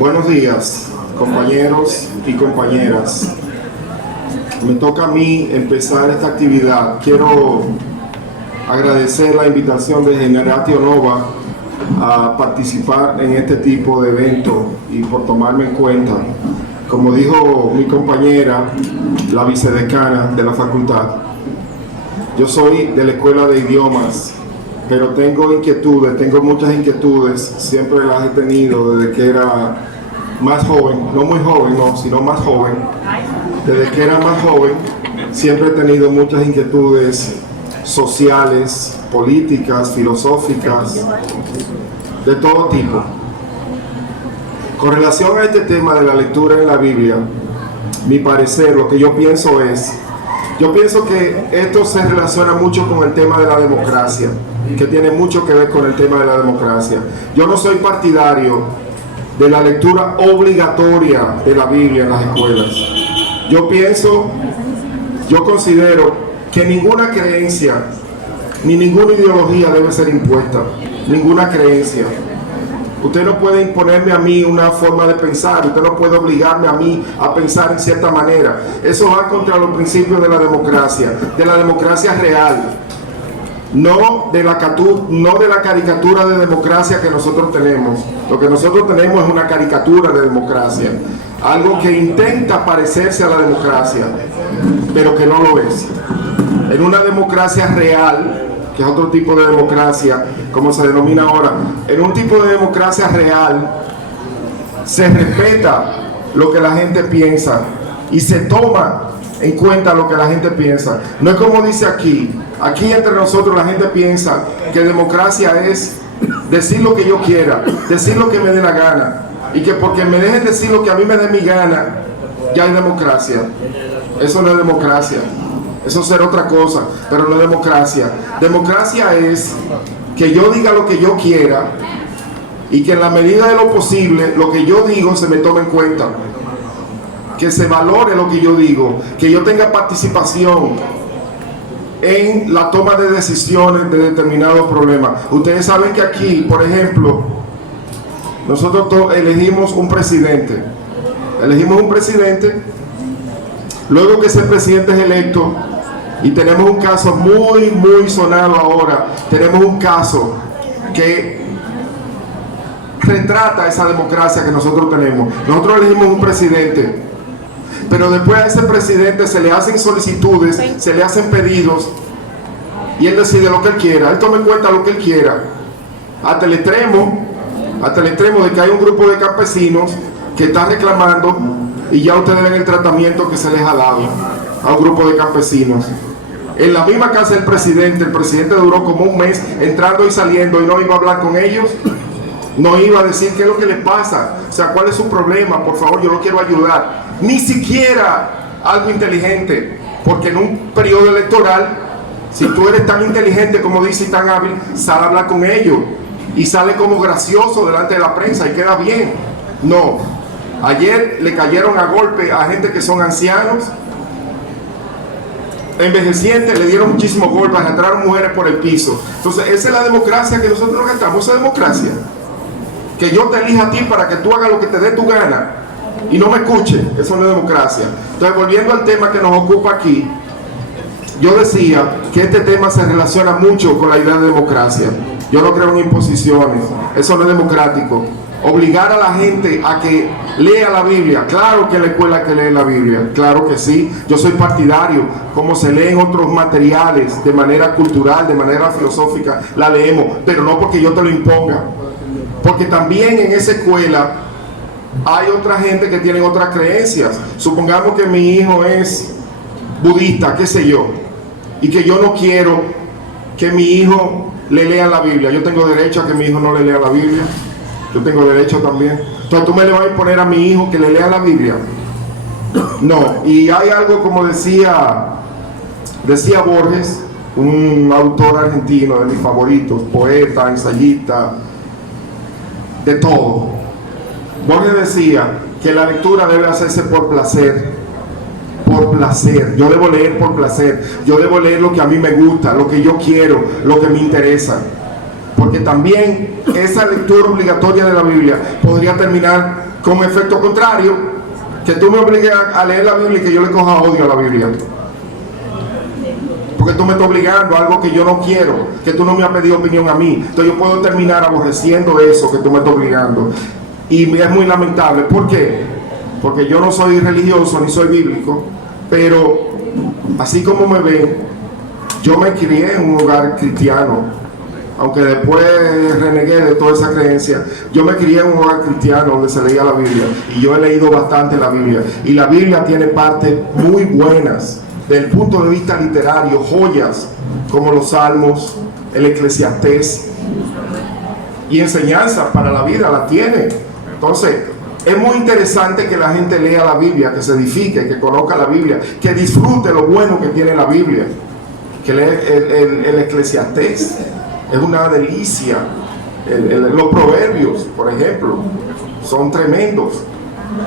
Buenos días, compañeros y compañeras. Me toca a mí empezar esta actividad. Quiero agradecer la invitación de Generatio Nova a participar en este tipo de evento y por tomarme en cuenta. Como dijo mi compañera, la vicedecana de la facultad, yo soy de la escuela de idiomas, pero tengo inquietudes, tengo muchas inquietudes, siempre las he tenido desde que era más joven, no muy joven, no, sino más joven. Desde que era más joven, siempre he tenido muchas inquietudes sociales, políticas, filosóficas, de todo tipo. Con relación a este tema de la lectura en la Biblia, mi parecer, lo que yo pienso es, yo pienso que esto se relaciona mucho con el tema de la democracia, que tiene mucho que ver con el tema de la democracia. Yo no soy partidario de la lectura obligatoria de la Biblia en las escuelas. Yo considero que ninguna creencia ni ninguna ideología debe ser impuesta, ninguna creencia. Usted no puede imponerme a mí una forma de pensar, usted no puede obligarme a mí a pensar en cierta manera. Eso va contra los principios de la democracia real, no de la caricatura de democracia que nosotros tenemos. Lo que nosotros tenemos es una caricatura de democracia, algo que intenta parecerse a la democracia, pero que no lo es. En una democracia real, que es otro tipo de democracia, como se denomina ahora, en un tipo de democracia real se respeta lo que la gente piensa y se toma en cuenta lo que la gente piensa. No es como dice aquí entre nosotros la gente piensa que democracia es decir lo que yo quiera, decir lo que me dé la gana, y que porque me dejen decir lo que a mí me dé mi gana, ya hay democracia. Eso no es democracia. Eso será otra cosa, pero no es democracia. Democracia es que yo diga lo que yo quiera y que en la medida de lo posible lo que yo digo se me tome en cuenta, que se valore lo que yo digo, que yo tenga participación en la toma de decisiones de determinados problemas. Ustedes saben que aquí, por ejemplo, nosotros elegimos un presidente, luego que ese presidente es electo, y tenemos un caso muy sonado ahora, tenemos un caso que retrata esa democracia que nosotros tenemos. Nosotros elegimos un presidente, pero después a ese presidente se le hacen solicitudes, se le hacen pedidos, y él decide lo que él quiera, él toma en cuenta lo que él quiera, hasta el extremo de que hay un grupo de campesinos que está reclamando, y ya ustedes ven el tratamiento que se les ha dado a un grupo de campesinos. En la misma casa del presidente, el presidente duró como un mes entrando y saliendo y no iba a hablar con ellos, no iba a decir qué es lo que les pasa, o sea, cuál es su problema, por favor, yo lo quiero ayudar. Ni siquiera algo inteligente, porque en un periodo electoral, si tú eres tan inteligente como dice y tan hábil, sale a hablar con ellos y sale como gracioso delante de la prensa y queda bien. No, ayer le cayeron a golpe a gente que son ancianos, envejecientes, le dieron muchísimos golpes, arrastraron mujeres por el piso. Entonces esa es la democracia que nosotros gastamos, esa democracia, que yo te elija a ti para que tú hagas lo que te dé tu gana y no me escuche. Eso no es democracia. Entonces, volviendo al tema que nos ocupa aquí, yo decía que este tema se relaciona mucho con la idea de democracia. Yo no creo en imposiciones, eso no es democrático. Obligar a la gente a que lea la Biblia, claro que en la escuela hay que leer la Biblia, claro que sí, yo soy partidario, como se leen otros materiales de manera cultural, de manera filosófica, la leemos, pero no porque yo te lo imponga, porque también en esa escuela hay otra gente que tiene otras creencias. Supongamos que mi hijo es budista, qué sé yo, y que yo no quiero que mi hijo le lea la Biblia. Yo tengo derecho a que mi hijo no le lea la Biblia. Yo tengo derecho también. Entonces tú me le vas a imponer a mi hijo que le lea la Biblia. No. Y hay algo, como decía Borges, un autor argentino de mis favoritos, poeta, ensayista, de todo. Borges decía que la lectura debe hacerse por placer. Por placer. Yo debo leer por placer. Yo debo leer lo que a mí me gusta, lo que yo quiero, lo que me interesa. Porque también esa lectura obligatoria de la Biblia podría terminar Con efecto contrario, que tú me obligues a leer la Biblia y que yo le coja odio a la Biblia. Porque tú me estás obligando a algo que yo no quiero, que tú no me has pedido opinión a mí. Entonces yo puedo terminar aborreciendo eso que tú me estás obligando. Y es muy lamentable. ¿Por qué? Porque yo no soy religioso ni soy bíblico, pero así como me ven, yo me crié en un hogar cristiano. Aunque después renegué de toda esa creencia, yo me crié en un hogar cristiano donde se leía la Biblia. Y yo he leído bastante la Biblia. Y la Biblia tiene partes muy buenas. Desde el punto de vista literario, joyas como los Salmos, el Eclesiastés, y enseñanzas para la vida la tiene. Entonces, es muy interesante que la gente lea la Biblia, que se edifique, que conozca la Biblia, que disfrute lo bueno que tiene la Biblia, que lee el Eclesiastés, es una delicia. Los proverbios, por ejemplo, son tremendos.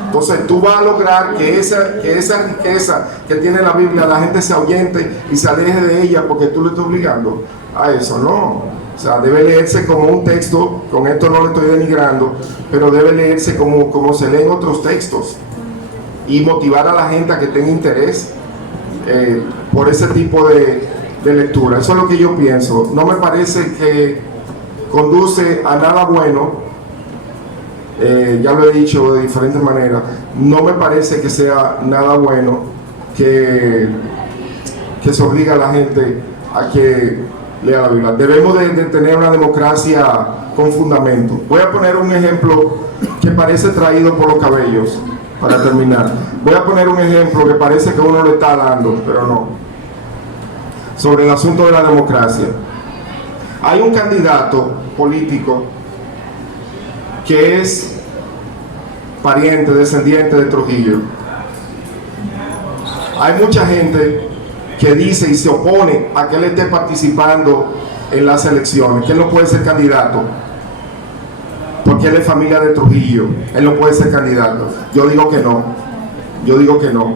Entonces tú vas a lograr que esa riqueza que tiene la Biblia, la gente se ahuyente y se aleje de ella porque tú le estás obligando a eso. No, o sea, debe leerse como un texto. Con esto no le estoy denigrando, pero debe leerse como se leen otros textos y motivar a la gente a que tenga interés por ese tipo de lectura. Eso es lo que yo pienso. No me parece que conduce a nada bueno. Ya lo he dicho de diferentes maneras, no me parece que sea nada bueno que se obliga a la gente a que lea la Biblia. Debemos de tener una democracia con fundamento. Voy a poner un ejemplo que parece traído por los cabellos para terminar. Voy a poner un ejemplo que parece que uno lo está dando, pero no, sobre el asunto de la democracia. Hay un candidato político que es pariente, descendiente de Trujillo. Hay mucha gente que dice y se opone a que él esté participando en las elecciones, que él no puede ser candidato porque él es familia de Trujillo, él no puede ser candidato. Yo digo que no, yo digo que no,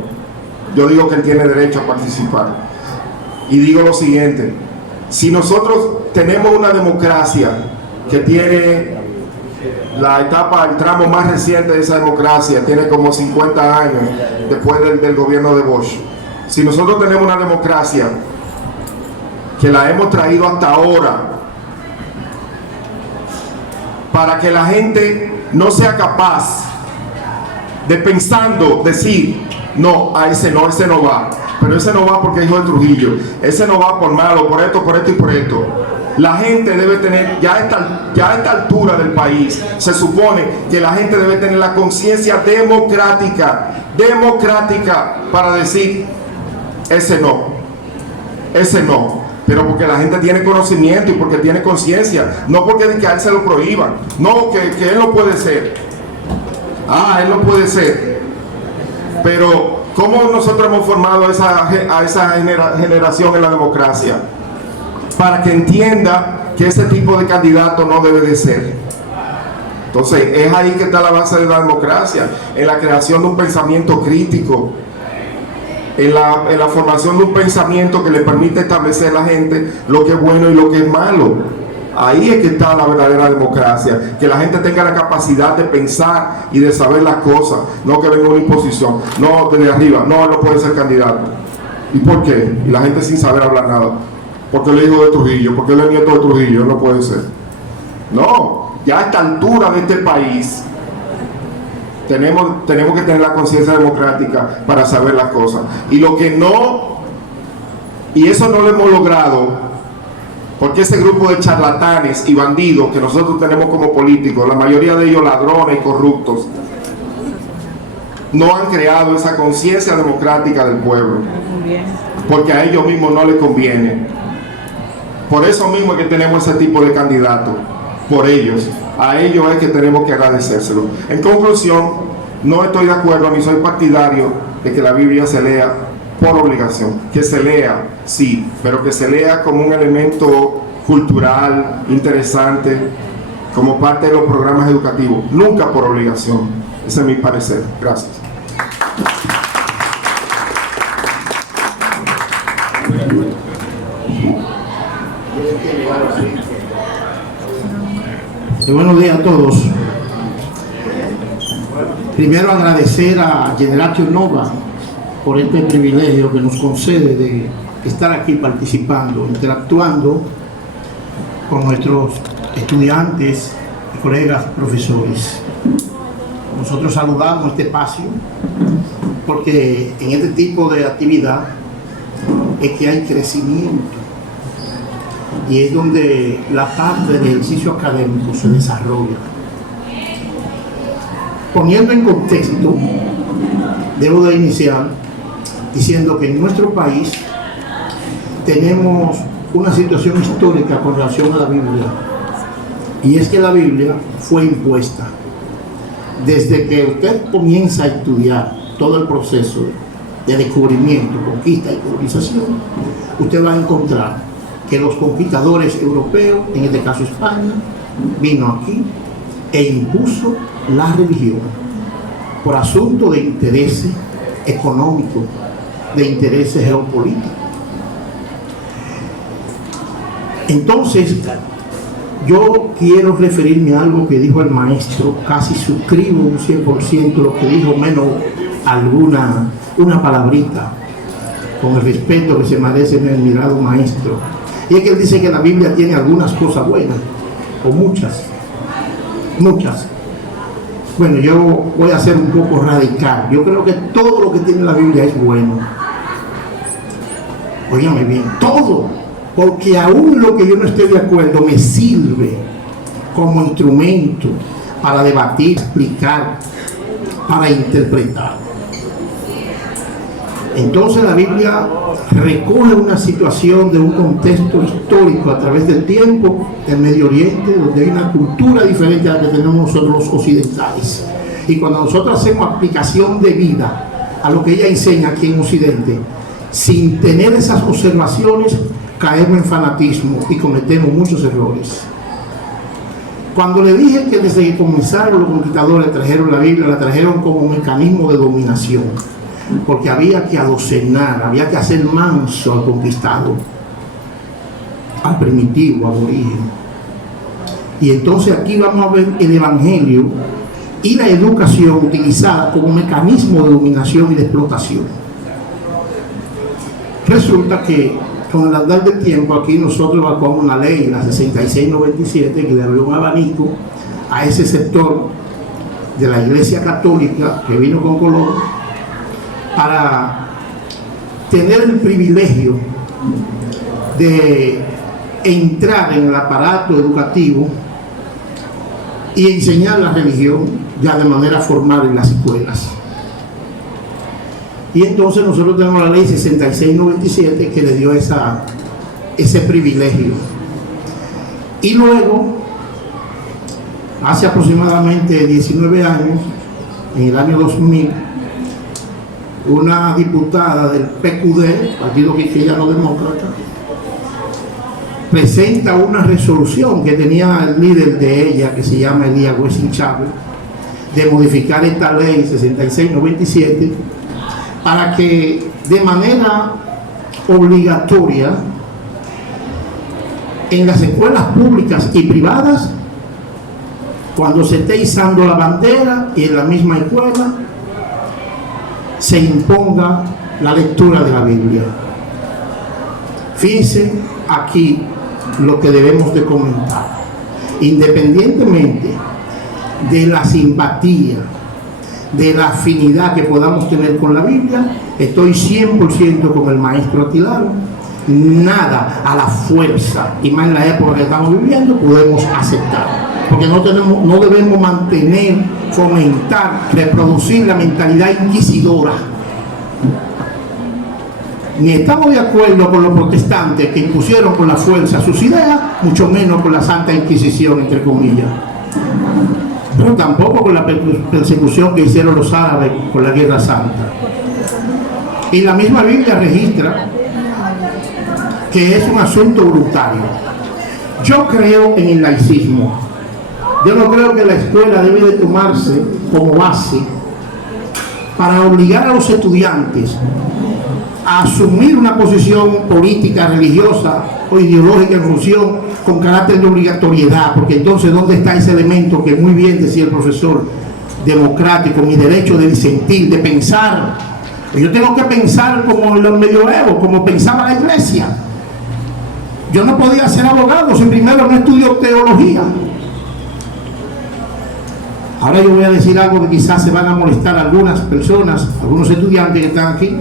yo digo que él tiene derecho a participar. Y digo lo siguiente: si nosotros tenemos una democracia que tiene la etapa, el tramo más reciente de esa democracia, tiene como 50 años después del gobierno de Bush. Si nosotros tenemos una democracia que la hemos traído hasta ahora para que la gente no sea capaz de pensando, decir, no, a ese no va, pero ese no va porque es hijo de Trujillo, ese no va por malo, por esto y por esto. La gente debe tener, ya a esta altura del país, se supone que la gente debe tener la conciencia democrática para decir, ese no, pero porque la gente tiene conocimiento y porque tiene conciencia, no porque a él se lo prohíban, no, que él no puede ser, él no puede ser. Pero ¿cómo nosotros hemos formado a esa generación en la democracia? Para que entienda que ese tipo de candidato no debe de ser. Entonces, es ahí que está la base de la democracia, en la creación de un pensamiento crítico, en la formación de un pensamiento que le permite establecer a la gente lo que es bueno y lo que es malo. Ahí es que está la verdadera democracia, que la gente tenga la capacidad de pensar y de saber las cosas, no que venga una imposición, no desde arriba, no, él no puede ser candidato. ¿Y por qué? Y la gente sin saber hablar nada. Porque él es hijo de Trujillo, porque él es nieto de Trujillo, no puede ser. No, ya a esta altura de este país tenemos que tener la conciencia democrática para saber las cosas. Y lo que no, y eso no lo hemos logrado, porque ese grupo de charlatanes y bandidos que nosotros tenemos como políticos, la mayoría de ellos ladrones y corruptos, no han creado esa conciencia democrática del pueblo, porque a ellos mismos no les conviene. Por eso mismo es que tenemos ese tipo de candidatos, por ellos. A ellos es que tenemos que agradecérselo. En conclusión, no estoy de acuerdo ni soy partidario de que la Biblia se lea por obligación. Que se lea, sí, pero que se lea como un elemento cultural, interesante, como parte de los programas educativos, nunca por obligación. Ese es mi parecer. Gracias. Buenos días a todos. Primero agradecer a Generatio Nova por este privilegio que nos concede de estar aquí participando, interactuando con nuestros estudiantes, colegas, profesores. Nosotros saludamos este espacio porque en este tipo de actividad es que hay crecimiento y es donde la parte del ejercicio académico se desarrolla. Poniendo en contexto, debo de iniciar diciendo que en nuestro país tenemos una situación histórica con relación a la Biblia, y es que la Biblia fue impuesta. Desde que usted comienza a estudiar todo el proceso de descubrimiento, conquista y colonización, usted va a encontrar que los conquistadores europeos, en este caso España, vino aquí e impuso la religión por asunto de intereses económicos, de intereses geopolíticos. Entonces, yo quiero referirme a algo que dijo el maestro, casi suscribo un 100% lo que dijo, menos una palabrita, con el respeto que se merece mi admirado maestro. Y es que él dice que la Biblia tiene algunas cosas buenas, o muchas. Bueno, yo voy a ser un poco radical. Yo creo que todo lo que tiene la Biblia es bueno. Óigame bien, todo. Porque aún lo que yo no esté de acuerdo me sirve como instrumento para debatir, explicar, para interpretar. Entonces la Biblia recoge una situación de un contexto histórico a través del tiempo en Medio Oriente, donde hay una cultura diferente a la que tenemos nosotros los occidentales. Y cuando nosotros hacemos aplicación de vida a lo que ella enseña aquí en Occidente, sin tener esas observaciones, caemos en fanatismo y cometemos muchos errores. Cuando le dije que desde que comenzaron los conquistadores trajeron la Biblia, la trajeron como mecanismo de dominación, porque había que adocinar, había que hacer manso al conquistado, al primitivo, al origen. Y entonces aquí vamos a ver el Evangelio y la educación utilizada como mecanismo de dominación y de explotación. Resulta que con el andar del tiempo aquí nosotros evacuamos una ley, la 6697, que le abrió un abanico a ese sector de la Iglesia Católica que vino con Colón para tener el privilegio de entrar en el aparato educativo y enseñar la religión ya de manera formal en las escuelas. Y entonces nosotros tenemos la ley 6697 que le dio ese privilegio. Y luego, hace aproximadamente 19 años, en el año 2000, una diputada del PQD, Partido Cristiano Demócrata, presenta una resolución que tenía el líder de ella, que se llama Elías Wessing Chávez, de modificar esta ley 6697 para que de manera obligatoria en las escuelas públicas y privadas, cuando se esté izando la bandera y en la misma escuela, se imponga la lectura de la Biblia. Fíjense aquí lo que debemos de comentar. Independientemente de la simpatía, de la afinidad que podamos tener con la Biblia, estoy 100% con el maestro Atilano. Nada a la fuerza, y más en la época que estamos viviendo, podemos aceptar, porque no debemos mantener, fomentar, reproducir la mentalidad inquisidora. Ni estamos de acuerdo con los protestantes que impusieron con la fuerza sus ideas, mucho menos con la Santa Inquisición, entre comillas, pero tampoco con la persecución que hicieron los árabes con la Guerra Santa. Y la misma Biblia registra que es un asunto voluntario. Yo creo en el laicismo. Yo no creo que la escuela debe de tomarse como base para obligar a los estudiantes a asumir una posición política, religiosa o ideológica en función con carácter de obligatoriedad, porque entonces ¿dónde está ese elemento que muy bien decía el profesor democrático, mi derecho de disentir, de pensar. Yo tengo que pensar como en los medioevos, como pensaba la iglesia. Yo no podía ser abogado si primero no estudió teología. Ahora yo voy a decir algo que quizás se van a molestar algunas personas, algunos estudiantes que están aquí.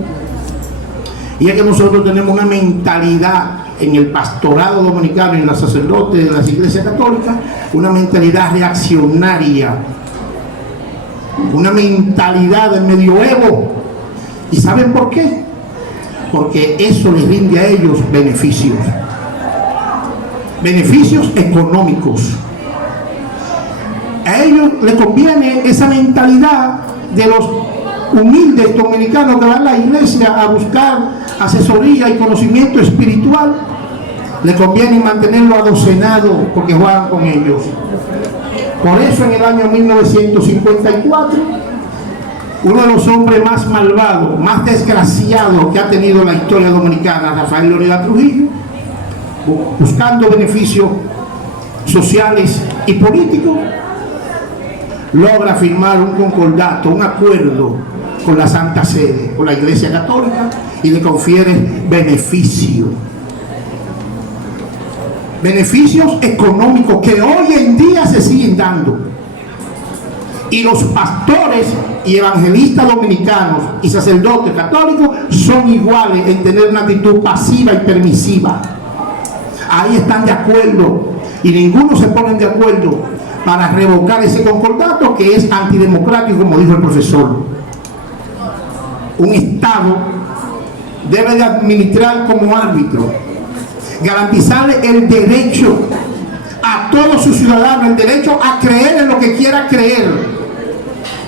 Y es que nosotros tenemos una mentalidad en el pastorado dominicano y en los sacerdotes de las iglesias católicas, una mentalidad reaccionaria, una mentalidad del medioevo. ¿Y saben por qué? Porque eso les rinde a ellos beneficios económicos. A ellos les conviene esa mentalidad de los humildes dominicanos que van a la iglesia a buscar asesoría y conocimiento espiritual. Les conviene mantenerlo adocenado porque juegan con ellos. Por eso en el año 1954 uno de los hombres más malvados, más desgraciados que ha tenido la historia dominicana, Rafael Leónidas Trujillo, buscando beneficios sociales y políticos, logra firmar un concordato, un acuerdo con la Santa Sede, con la Iglesia Católica, y le confiere beneficios económicos que hoy en día se siguen dando. Y los pastores y evangelistas dominicanos y sacerdotes católicos son iguales en tener una actitud pasiva y permisiva. Ahí están de acuerdo y ninguno se pone de acuerdo para revocar ese concordato que es antidemocrático, como dijo el profesor. Un Estado debe de administrar como árbitro, garantizarle el derecho a todos sus ciudadanos, el derecho a creer en lo que quiera creer.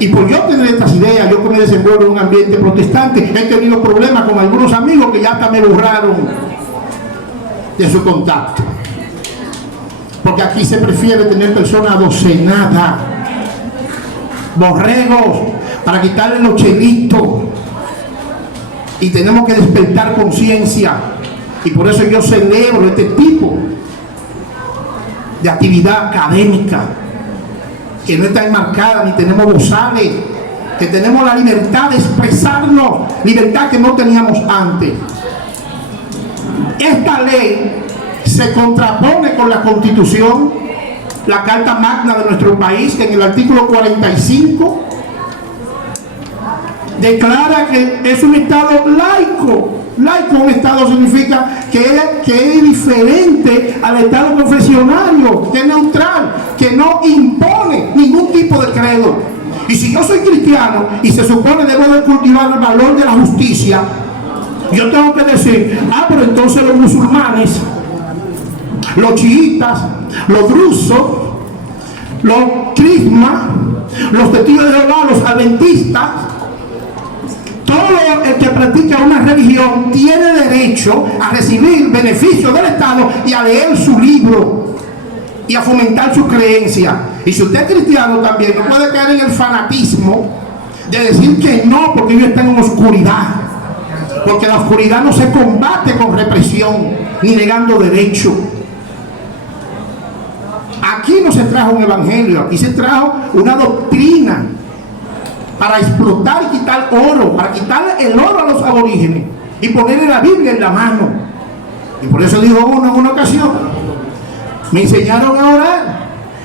Y por yo tener estas ideas, yo que me desenvuelvo en un ambiente protestante, he tenido problemas con algunos amigos que ya hasta me borraron de su contacto. Porque aquí se prefiere tener personas adocenadas, borregos, para quitarle los chelitos. Y tenemos que despertar conciencia. Y por eso yo celebro este tipo de actividad académica, que no está enmarcada, ni tenemos bozales, que tenemos la libertad de expresarnos, libertad que no teníamos antes. Esta ley se contrapone con la Constitución, la Carta Magna de nuestro país, que en el artículo 45 declara que es un Estado laico. Laico, un Estado significa que es diferente al Estado confesionario, que es neutral, que no impone ningún tipo de credo. Y si yo soy cristiano y se supone debo de cultivar el valor de la justicia, yo tengo que decir, pero entonces los musulmanes, los chiitas, los drusos, los crismas, los testigos de Jehová, los adventistas, todo el que practica una religión tiene derecho a recibir beneficios del Estado y a leer su libro y a fomentar su creencia. Y si usted es cristiano también, no puede caer en el fanatismo de decir que no, porque ellos están en oscuridad. Porque la oscuridad no se combate con represión ni negando derechos. Aquí no se trajo un evangelio, aquí se trajo una doctrina para explotar y quitar oro, para quitarle el oro a los aborígenes y ponerle la Biblia en la mano. Y por eso dijo uno en una ocasión, me enseñaron a orar,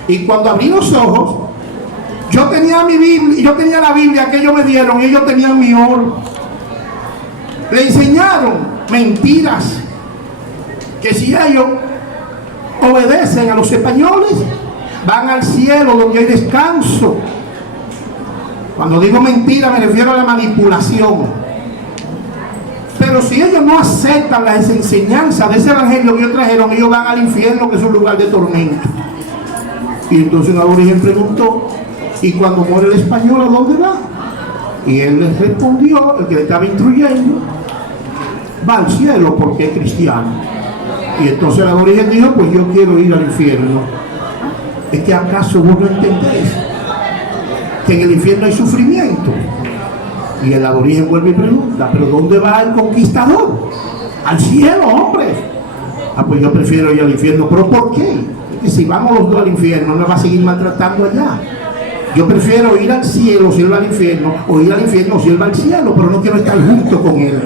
y cuando abrí los ojos, yo tenía mi Biblia, yo tenía la Biblia que ellos me dieron y ellos tenían mi oro. Le enseñaron mentiras, que si ellos obedecen a los españoles, van al cielo donde hay descanso. Cuando digo mentira me refiero a la manipulación. Pero si ellos no aceptan las enseñanzas de ese evangelio que ellos trajeron, ellos van al infierno, que es un lugar de tormento. Y entonces un aborigen preguntó, ¿y cuando muere el español a dónde va? Y él les respondió, el que le estaba instruyendo, va al cielo porque es cristiano. Y entonces el aborigen dijo, pues yo quiero ir al infierno. ¿Es que acaso vos no entendéis que en el infierno hay sufrimiento? Y el aborigen vuelve y pregunta, ¿pero dónde va el conquistador? Al cielo, hombre. Pues yo prefiero ir al infierno. ¿Pero por qué? Es que si vamos los dos al infierno, nos va a seguir maltratando allá. Yo prefiero ir al cielo si él va al infierno, o ir al infierno si él va al cielo, pero no quiero estar junto con él.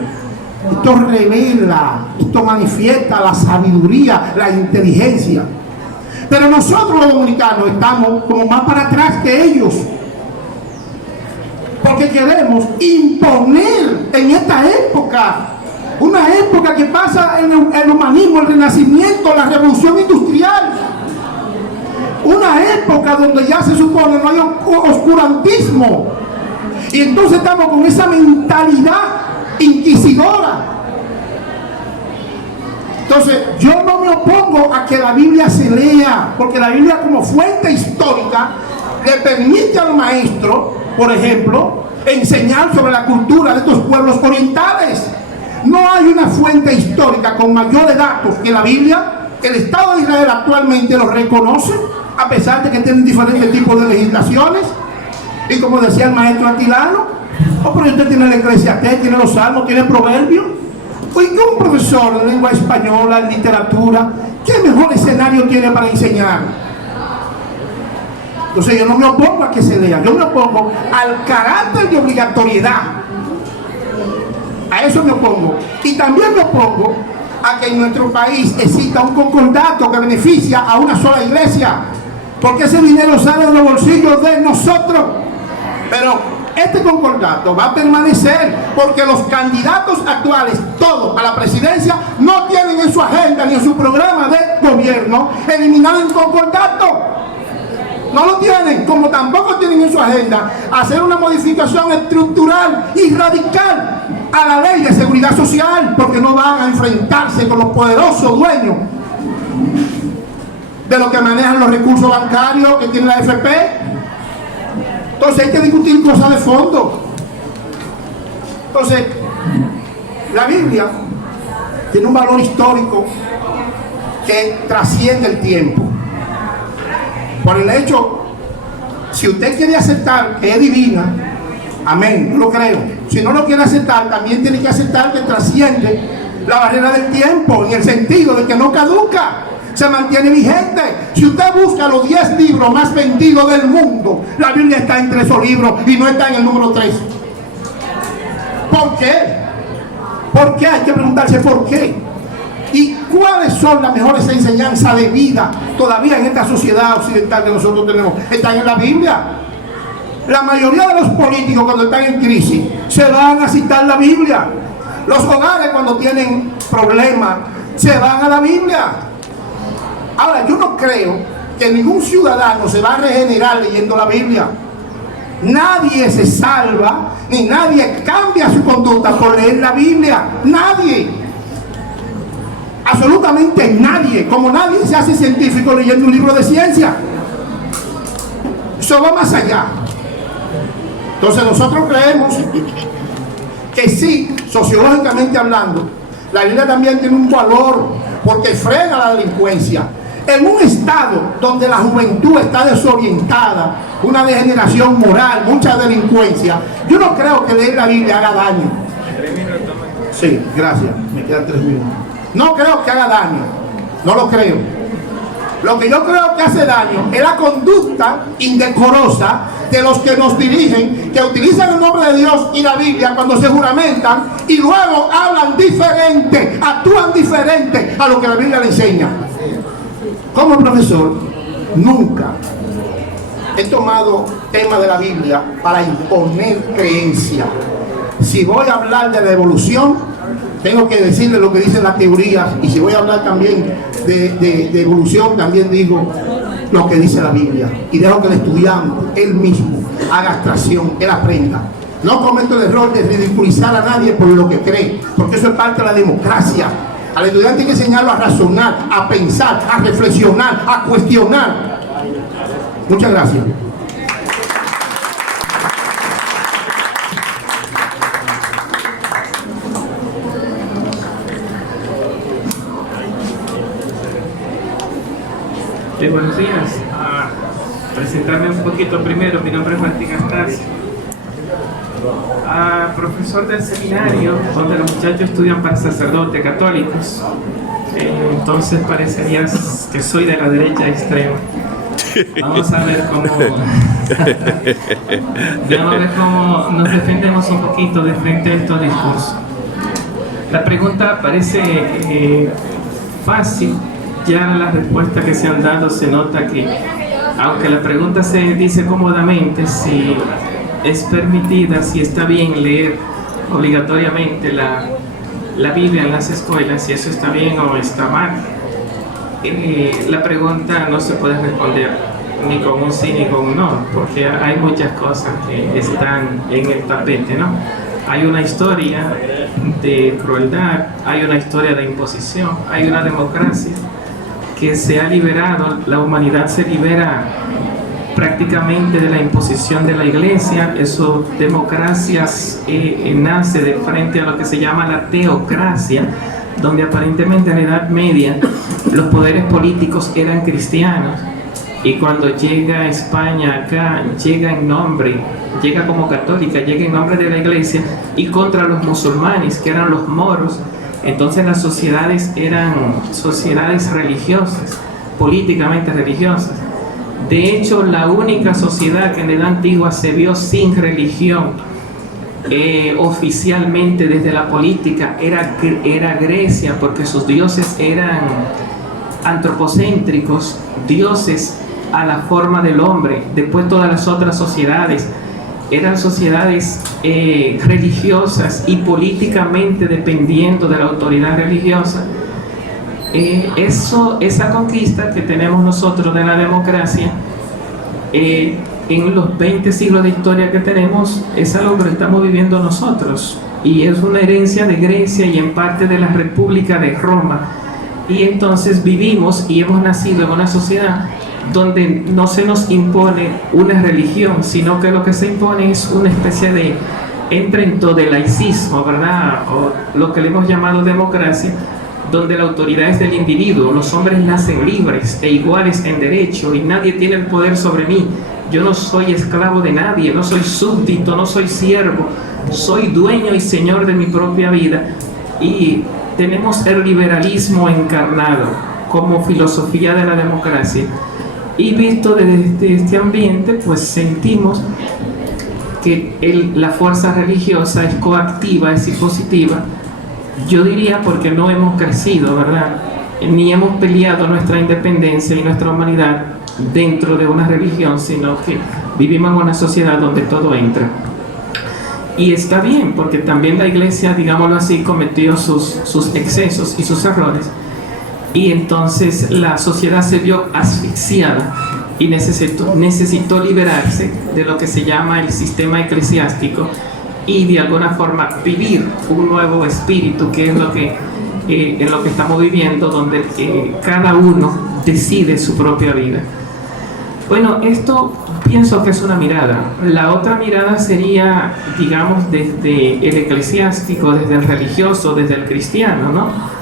Esto revela, esto manifiesta la sabiduría, la inteligencia. Pero nosotros los dominicanos estamos como más para atrás que ellos, porque queremos imponer en esta época, una época que pasa en el humanismo, el renacimiento, la revolución industrial, una época donde ya se supone no hay oscurantismo, y entonces estamos con esa mentalidad inquisidora. Entonces yo no me opongo a que la Biblia se lea, porque la Biblia como fuente histórica le permite al maestro, por ejemplo, enseñar sobre la cultura de estos pueblos orientales. No hay una fuente histórica con mayores datos que la Biblia. El Estado de Israel actualmente lo reconoce, a pesar de que tienen diferentes tipos de legislaciones. Y como decía el maestro Atilano, pero usted tiene la Eclesiastés, tiene los Salmos, tiene Proverbios. ¿Y que un profesor de lengua española, en literatura, qué mejor escenario tiene para enseñar? Entonces yo no me opongo a que se lea, yo me opongo al carácter de obligatoriedad. A eso me opongo. Y también me opongo a que en nuestro país exista un concordato que beneficia a una sola iglesia, porque ese dinero sale de los bolsillos de nosotros. Pero este concordato va a permanecer porque los candidatos actuales, todos a la presidencia, no tienen en su agenda ni en su programa de gobierno eliminar el concordato. No lo tienen, como tampoco tienen en su agenda hacer una modificación estructural y radical a la ley de seguridad social, porque no van a enfrentarse con los poderosos dueños de lo que manejan los recursos bancarios que tiene la AFP. Entonces hay que discutir cosas de fondo. Entonces, la Biblia tiene un valor histórico que trasciende el tiempo. Por el hecho, si usted quiere aceptar que es divina, amén, yo lo creo. Si no lo quiere aceptar, también tiene que aceptar que trasciende la barrera del tiempo, en el sentido de que no caduca, se mantiene vigente. Si usted busca los 10 libros más vendidos del mundo, la Biblia está entre esos libros y no está en el número 3. ¿Por qué? ¿Por qué? Hay que preguntarse por qué. ¿Y cuáles son las mejores enseñanzas de vida todavía en esta sociedad occidental que nosotros tenemos? Están en la Biblia. La mayoría de los políticos, cuando están en crisis, se van a citar la Biblia. Los hogares, cuando tienen problemas, se van a la Biblia. Ahora, yo no creo que ningún ciudadano se va a regenerar leyendo la Biblia. Nadie se salva, ni nadie cambia su conducta por leer la Biblia. Nadie. Absolutamente nadie. Como nadie se hace científico leyendo un libro de ciencia. Eso va más allá. Entonces nosotros creemos que sí, sociológicamente hablando, la Biblia también tiene un valor porque frena la delincuencia. En un estado donde la juventud está desorientada, una degeneración moral, mucha delincuencia, yo no creo que leer la Biblia haga daño. Sí, gracias, me quedan 3 minutos. No creo que haga daño, no lo creo. Lo que yo creo que hace daño es la conducta indecorosa de los que nos dirigen, que utilizan el nombre de Dios y la Biblia cuando se juramentan y luego hablan diferente, actúan diferente a lo que la Biblia le enseña. Como profesor, nunca he tomado tema de la Biblia para imponer creencia. Si voy a hablar de la evolución, tengo que decirle lo que dicen las teorías, y si voy a hablar también de evolución, también digo lo que dice la Biblia, y dejo que el estudiante, él mismo, haga abstracción, él aprenda. No cometo el error de ridiculizar a nadie por lo que cree, porque eso es parte de la democracia. Al estudiante hay que enseñarlo a razonar, a pensar, a reflexionar, a cuestionar. Muchas gracias. Buenos días. Presentarme un poquito primero. Mi nombre es Martín Astacio. Profesor del seminario, donde los muchachos estudian para sacerdotes católicos. Entonces parecería que soy de la derecha extrema. Vamos a ver cómo nos defendemos un poquito de frente a estos discursos. La pregunta parece fácil, ya la respuesta que se han dado se nota que, aunque la pregunta se dice cómodamente, si es permitida, si está bien leer obligatoriamente la Biblia en las escuelas, si eso está bien o está mal, la pregunta no se puede responder ni con un sí ni con un no, porque hay muchas cosas que están en el tapete, ¿no? Hay una historia de crueldad, hay una historia de imposición, hay una democracia que se ha liberado, la humanidad se libera prácticamente de la imposición de la iglesia. Eso, democracias nace de frente a lo que se llama la teocracia, donde aparentemente en la Edad Media los poderes políticos eran cristianos, y cuando llega a España acá, llega como católica, llega en nombre de la iglesia y contra los musulmanes, que eran los moros. Entonces las sociedades eran sociedades religiosas, políticamente religiosas. De hecho, la única sociedad que en la Edad Antigua se vio sin religión oficialmente desde la política era Grecia, porque sus dioses eran antropocéntricos, dioses a la forma del hombre. Después todas las otras sociedades eran sociedades religiosas y políticamente dependiendo de la autoridad religiosa. Esa conquista que tenemos nosotros de la democracia, en los 20 siglos de historia que tenemos, es algo que estamos viviendo nosotros, y es una herencia de Grecia y en parte de la República de Roma. Y entonces vivimos y hemos nacido en una sociedad donde no se nos impone una religión, sino que lo que se impone es una especie de entrento de laicismo, ¿verdad? O lo que le hemos llamado democracia, donde la autoridad es del individuo. Los hombres nacen libres e iguales en derecho y nadie tiene el poder sobre mí. Yo no soy esclavo de nadie, no soy súbdito, no soy siervo, soy dueño y señor de mi propia vida. Y tenemos el liberalismo encarnado como filosofía de la democracia. Y visto desde este ambiente, pues sentimos que la fuerza religiosa es coactiva, es impositiva. Yo diría porque no hemos crecido, ¿verdad? Ni hemos peleado nuestra independencia y nuestra humanidad dentro de una religión, sino que vivimos en una sociedad donde todo entra. Y está bien, porque también la iglesia, digámoslo así, cometió sus excesos y sus errores. Y entonces la sociedad se vio asfixiada y necesitó liberarse de lo que se llama el sistema eclesiástico y de alguna forma vivir un nuevo espíritu, que es lo que en lo que estamos viviendo, donde cada uno decide su propia vida. Bueno, esto pienso que es una mirada. La otra mirada sería, digamos, desde el eclesiástico, desde el religioso, desde el cristiano, ¿no?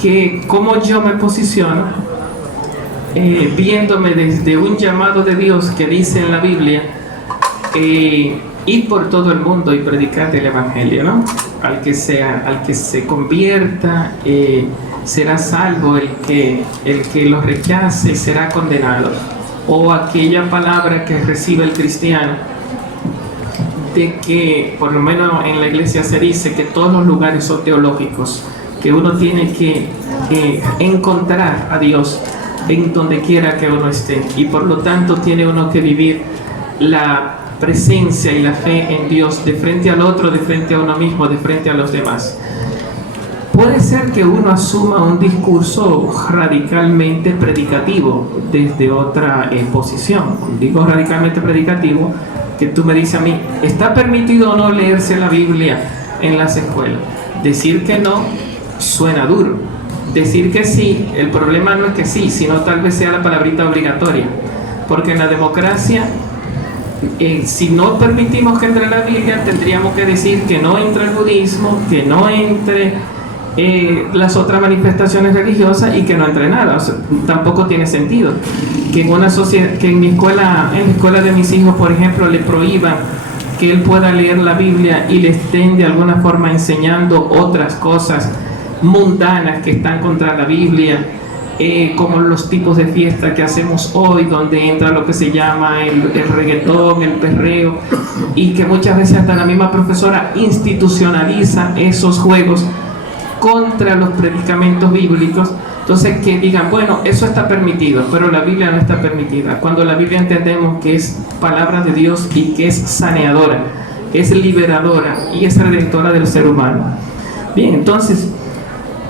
Que cómo yo me posiciono viéndome desde un llamado de Dios que dice en la Biblia, ir por todo el mundo y predicar el evangelio, ¿no? Al que se convierta será salvo, el que lo rechace será condenado. O aquella palabra que recibe el cristiano de que, por lo menos en la iglesia se dice que todos los lugares son teológicos, que uno tiene que encontrar a Dios en donde quiera que uno esté, y por lo tanto tiene uno que vivir la presencia y la fe en Dios de frente al otro, de frente a uno mismo, de frente a los demás. Puede ser que uno asuma un discurso radicalmente predicativo desde otra posición. Digo radicalmente predicativo, que tú me dices a mí, ¿está permitido o no leerse la Biblia en las escuelas? Decir que no suena duro. Decir que sí, el problema no es que sí, sino tal vez sea la palabrita obligatoria. Porque en la democracia, si no permitimos que entre la Biblia, tendríamos que decir que no entre el budismo, que no entre las otras manifestaciones religiosas y que no entre nada. O sea, tampoco tiene sentido que en una sociedad, que en la escuela de mis hijos, por ejemplo, le prohíban que él pueda leer la Biblia y le estén de alguna forma enseñando otras cosas mundanas que están contra la Biblia, como los tipos de fiesta que hacemos hoy, donde entra lo que se llama el reggaetón, el perreo, y que muchas veces hasta la misma profesora institucionaliza esos juegos contra los predicamentos bíblicos. Entonces, que digan, bueno, eso está permitido, pero la Biblia no está permitida. Cuando la Biblia entendemos que es palabra de Dios y que es saneadora, es liberadora y es redentora del ser humano. Bien, entonces,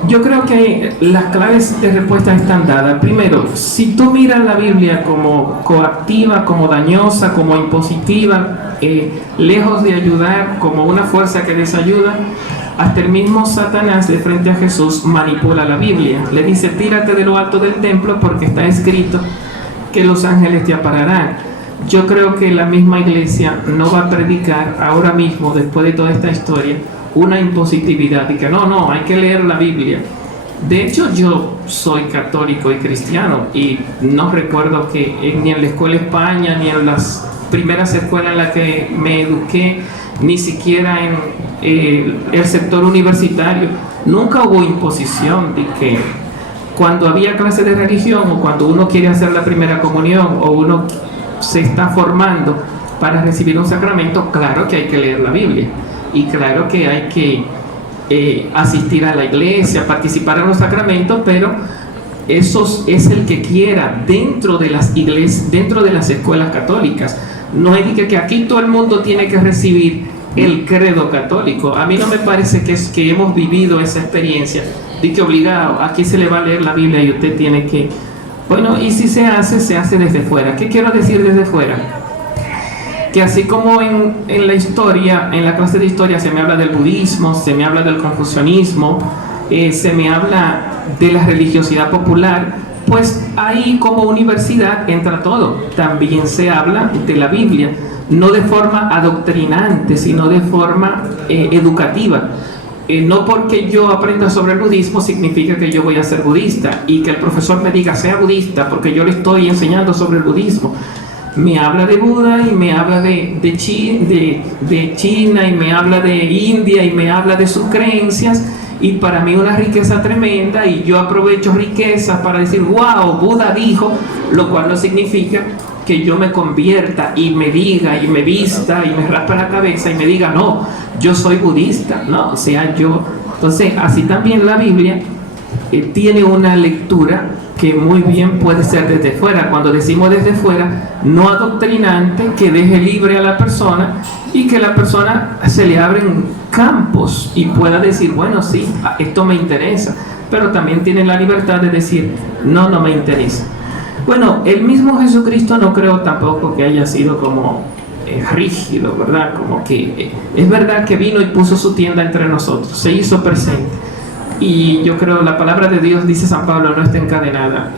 yo creo que las claves de respuesta están dadas. Primero, si tú miras la Biblia como coactiva, como dañosa, como impositiva, lejos de ayudar, como una fuerza que desayuda, hasta el mismo Satanás de frente a Jesús manipula la Biblia. Le dice, tírate de lo alto del templo porque está escrito que los ángeles te ampararán. Yo creo que la misma iglesia no va a predicar ahora mismo, después de toda esta historia, una impositividad y que no, hay que leer la Biblia. De hecho, yo soy católico y cristiano y no recuerdo que ni en la escuela España, ni en las primeras escuelas en las que me eduqué, ni siquiera en el sector universitario, nunca hubo imposición de que cuando había clase de religión o cuando uno quiere hacer la primera comunión o uno se está formando para recibir un sacramento, claro que hay que leer la Biblia y claro que hay que asistir a la iglesia, participar en los sacramentos, pero eso es el que quiera dentro de las iglesias, dentro de las escuelas católicas. No es que aquí todo el mundo tiene que recibir el credo católico. A mí no me parece que hemos vivido esa experiencia de que obligado, aquí se le va a leer la Biblia y usted tiene que... Bueno, y si se hace desde fuera. ¿Qué quiero decir desde fuera? Que así como en la historia, en la clase de historia se me habla del budismo, se me habla del confucianismo, se me habla de la religiosidad popular, pues ahí como universidad entra todo. También se habla de la Biblia, no de forma adoctrinante, sino de forma educativa. No porque yo aprenda sobre el budismo significa que yo voy a ser budista y que el profesor me diga sea budista porque yo le estoy enseñando sobre el budismo. Me habla de Buda y me habla de China y me habla de India y me habla de sus creencias, y para mí una riqueza tremenda, y yo aprovecho riqueza para decir wow, Buda dijo, lo cual no significa que yo me convierta y me diga y me vista y me raspe la cabeza y me diga no, yo soy budista, no, o sea, yo. Entonces así también la Biblia tiene una lectura que muy bien puede ser desde fuera. Cuando decimos desde fuera, no adoctrinante, que deje libre a la persona y que la persona se le abren campos y pueda decir, bueno, sí, esto me interesa, pero también tiene la libertad de decir, no me interesa. Bueno, el mismo Jesucristo no creo tampoco que haya sido como rígido, ¿verdad? Como que es verdad que vino y puso su tienda entre nosotros, se hizo presente. Y yo creo la palabra de Dios, dice San Pablo, no está encadenada.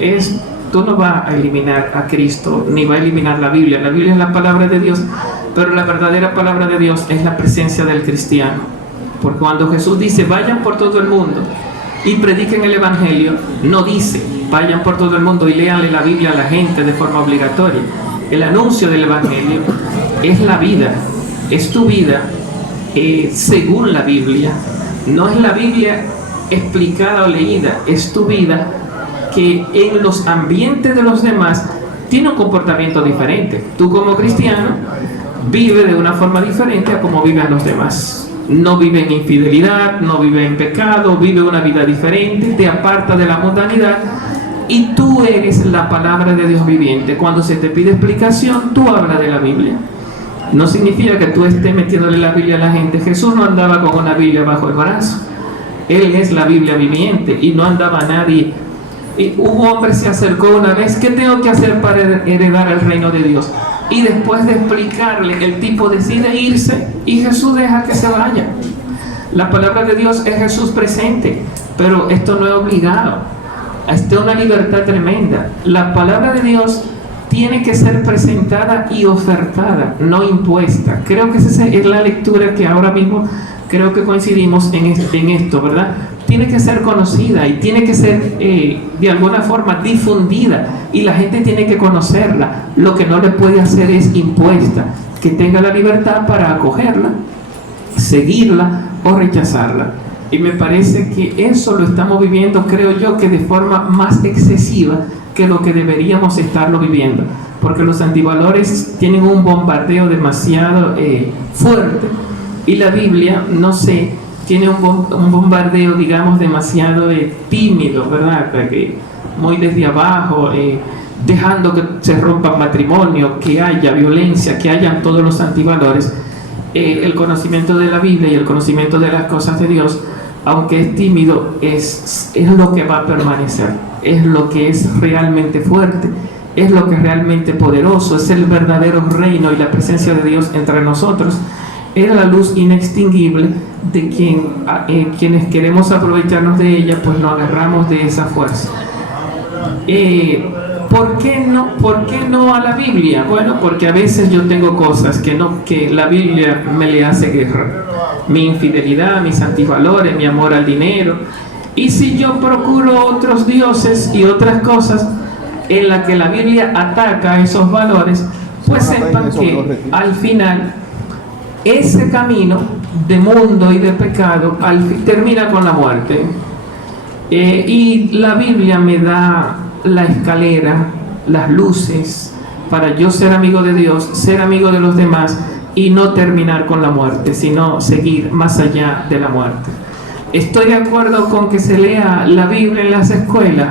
Tú no vas a eliminar a Cristo, ni va a eliminar la Biblia. La Biblia es la palabra de Dios, pero la verdadera palabra de Dios es la presencia del cristiano. Porque cuando Jesús dice, vayan por todo el mundo y prediquen el Evangelio, no dice, vayan por todo el mundo y léanle la Biblia a la gente de forma obligatoria. El anuncio del Evangelio es la vida, es tu vida según la Biblia. No es la Biblia explicada o leída, es tu vida que en los ambientes de los demás tiene un comportamiento diferente. Tú como cristiano vives de una forma diferente a como viven los demás. No vive en infidelidad, no vive en pecado, vive una vida diferente, te aparta de la mundanidad y tú eres la palabra de Dios viviente. Cuando se te pide explicación, tú hablas de la Biblia. No significa que tú estés metiéndole la Biblia a la gente. Jesús no andaba con una Biblia bajo el brazo. Él es la Biblia viviente y no andaba nadie. Y un hombre se acercó una vez, ¿qué tengo que hacer para heredar el reino de Dios? Y después de explicarle, el tipo decide irse y Jesús deja que se vaya. La palabra de Dios es Jesús presente, pero esto no es obligado. Esto es una libertad tremenda. La palabra de Dios tiene que ser presentada y ofertada, no impuesta. Creo que esa es la lectura que ahora mismo creo que coincidimos en esto, ¿verdad? Tiene que ser conocida y tiene que ser de alguna forma difundida y la gente tiene que conocerla. Lo que no le puede hacer es impuesta, que tenga la libertad para acogerla, seguirla o rechazarla. Y me parece que eso lo estamos viviendo, creo yo, que de forma más excesiva que lo que deberíamos estarlo viviendo, porque los antivalores tienen un bombardeo demasiado fuerte, y la Biblia, no sé, tiene un bombardeo, digamos, demasiado tímido, ¿verdad? Que muy desde abajo, dejando que se rompan matrimonios, que haya violencia, que hayan todos los antivalores. El conocimiento de la Biblia y el conocimiento de las cosas de Dios, aunque es tímido, es lo que va a permanecer, es lo que es realmente fuerte, es lo que es realmente poderoso, es el verdadero reino y la presencia de Dios entre nosotros. Es la luz inextinguible de quienes queremos aprovecharnos de ella, pues nos agarramos de esa fuerza. ¿Por qué no a la Biblia? Bueno, porque a veces yo tengo cosas que la Biblia me le hace guerra. Mi infidelidad, mis antivalores, mi amor al dinero. Y si yo procuro otros dioses y otras cosas en las que la Biblia ataca esos valores, pues sepan que al final ese camino de mundo y de pecado termina con la muerte. Y la Biblia me da la escalera, las luces, para yo ser amigo de Dios, ser amigo de los demás y no terminar con la muerte, sino seguir más allá de la muerte. ¿Estoy de acuerdo con que se lea la Biblia en las escuelas?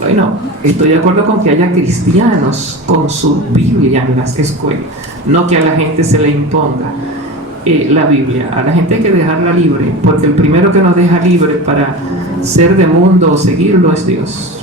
Bueno, estoy de acuerdo con que haya cristianos con su Biblia en las escuelas, no que a la gente se le imponga la Biblia. A la gente hay que dejarla libre, porque el primero que nos deja libre para ser de mundo o seguirlo es Dios.